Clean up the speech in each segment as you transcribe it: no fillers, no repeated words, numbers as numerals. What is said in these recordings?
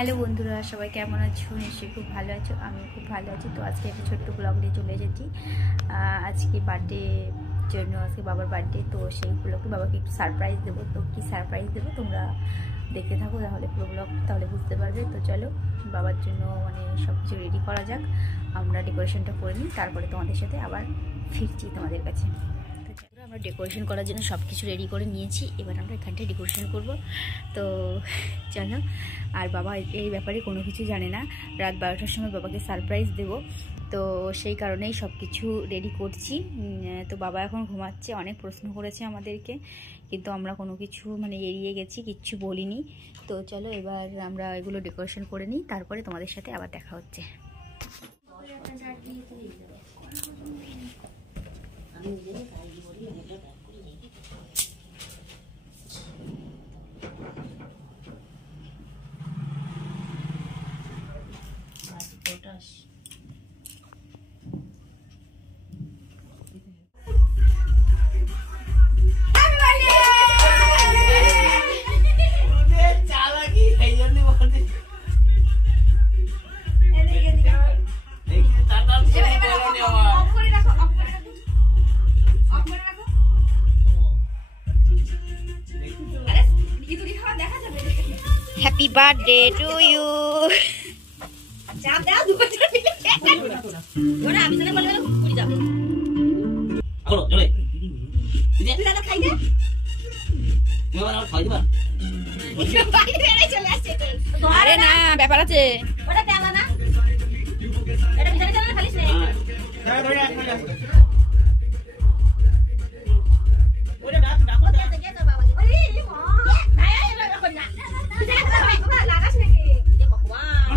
Hello বন্ধুরা, সবাই কেমন আছো? নিশ্চয়ই খুব ভালো আছো। আমি খুব ভালো আছি। তো আজকে একটা ছোট্ট ব্লগ নিয়ে চলে এসেছি। আজকে বার্থডে জন্য, আজকে বাবার বার্থডে, তো সেই ব্লগে বাবাকে একটু সারপ্রাইজ দেবো। তো কী সারপ্রাইজ দেবো তোমরা দেখতে থাকো, তাহলে পুরো ব্লগ তাহলে বুঝতে পারবে। তো চলো বাবার জন্য মানে সব কিছু রেডি করা যাক, আমরা ডেকোরেশনটা করে নিই, তারপরে তোমাদের সাথে আবার ফিরছি তোমাদের কাছে। আমরা ডেকোরেশন করার জন্য সব কিছু রেডি করে নিয়েছি, এবার আমরা এখানটায় ডেকোরেশন করব। তো চলো, আর বাবা এই ব্যাপারে কোনো কিছু জানে না। রাত 12টার সময় বাবাকে সারপ্রাইজ দেব, তো সেই কারণেই সব কিছু রেডি করছি। তো বাবা এখন ঘুমাচ্ছে, অনেক প্রশ্ন করেছে আমাদেরকে, কিন্তু আমরা কোনো কিছু মানে এড়িয়ে গেছি, কিচ্ছু বলিনি। তো চলো এবার আমরা এগুলো ডেকোরেশন করে নিই, তারপরে তোমাদের সাথে আবার দেখা হচ্ছে। Happy birthday to you. চাপ দাও দুটো মিলে ওরা আমি জানা বলে পুরি যাবে চলো চলে দিদি তুই দাদা খাই দে তুমি বাবা খাই দিবা বাইরে বেরে চলে আসছে। আরে না ব্যাপার আছে, ওটা তেলা না, এটা ভিতরে চলে না খালিস নে ধরে ধরে ওরে ডাক ডাক দেখে তো বাবা ওরে মা ভাই এলো এখন না বাবা লাগাস নাকি এ ভগবান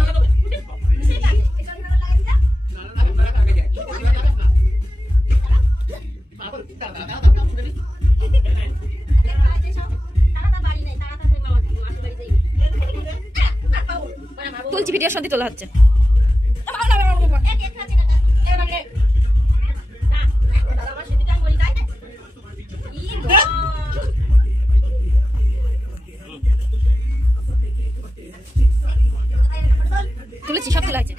সে লাগে এটা না লাগাই দা আমি বড় কাকে যাই বাবা দাদা দাদা পুরো দি তুলছি ভিডিওর সাথে তোলা হচ্ছে। তুলেছি, সব তোলা হয়েছে।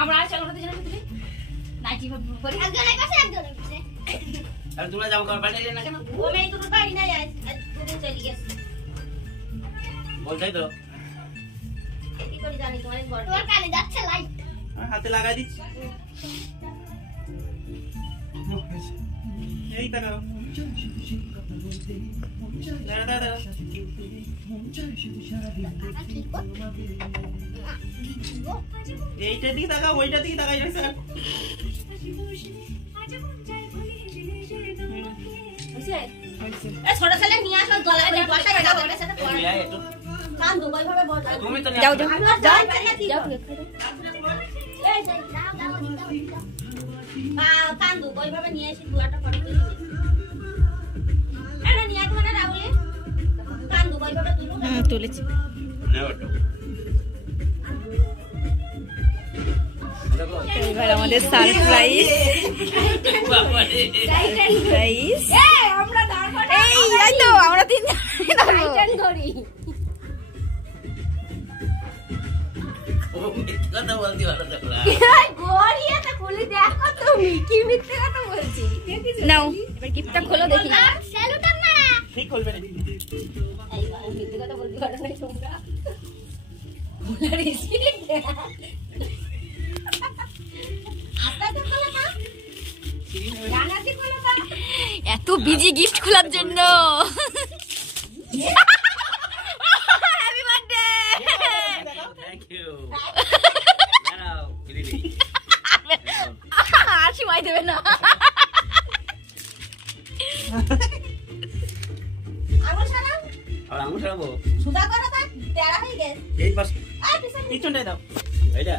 আমরা আর চলো জানা তুলি নাইটি পরি একজনের কাছে একজনের কাছে আর তোমরা যাও কর বাড়ি না কেন ও মেয়ে তো বাড়ি না যায় আজকে চলে গেছে বলছাই তো কি করে জানি তোমার ঘর তোর কানে যাচ্ছে লাইট হাতে লাগাই দিচ্ছি এই তাকাও দাঁড়া দাঁড়া এইটা দিকে তাকাও ওইটা দিকে তাকাই রে স্যার এ ছোট ছেলে নিয়ে আসো গলায় দিয়ে বসাই দাও ওর সাথে পড়া একটু কান দো ওইভাবে বসা তুমি তো যাও যাও যাও এই দাও দাও কান দো ওইভাবে নিয়ে এসে দুয়াটা পড়ে দিই এটা নিয়ে আসো না রাহুল কান দো ওইভাবে তুলো তুলেছি না ওটা এবার আমাদের সারপ্রাইজ সারপ্রাইজ আমরা দাঁড়াবো এই তো আমরা তিন টাইটান করি ও কথা বলতি ভালো লাগলা এই গড়িয়াটা খুলে দেখো তুমি কি মিথ্যে কথা বলছি নাও এবার গিফটটা খোলো দেখি স্যালুট না ঠিক খুলবে না এই বাবা মিথ্যে কথা বলতে পারো না তোমরা বুলারিছি এত বিজি গিফট খোলার জন্য হ্যাপি বার্থডে থ্যাংক ইউ আর সময় দেবে না আঙুল ছাড়াবো সুদা করো তা তেরা হয়ে গেছে এই বাস পিছনটা দাও এইটা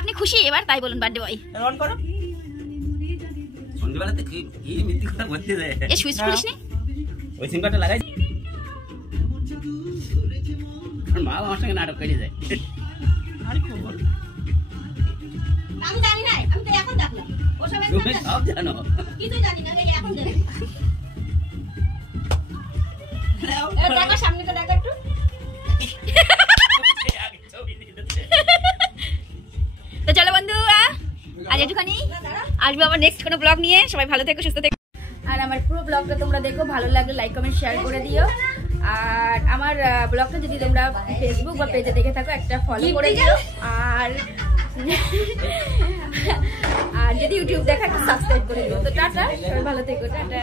আপনি খুশি এবার তাই বলুন বার্থডে বয় অন করো সন্ধ্যাবেলাতে কি মিথ্যে কথা বলতে যায় এই সুইচ খুলিস নি ওই সিম কার্ডটা লাগাই আর মা আমার সঙ্গে নাটক করে যায় আর কি বল আমি জানি না আমি তো এখন দেখলাম ও সব জানো কি তুই জানি না এখন জানি চলো বন্ধুরা আজ একটুখানি আসবো আবার নেক্সট কোনো ব্লগ নিয়ে। সবাই ভালো থেকো, সুস্থ থেকো, আর আমার পুরো ব্লগটা তোমরা দেখো। ভালো লাগলে লাইক কমেন্ট শেয়ার করে দিও। আর আমার ব্লগটা যদি তোমরা ফেসবুক বা পেজে দেখে থাকো একটা ফলো করে দিও। আর যদি ইউটিউব দেখা একটা সাবস্ক্রাইব করে দিও। তো টাটা, সবাই ভালো থেকো, টাটা।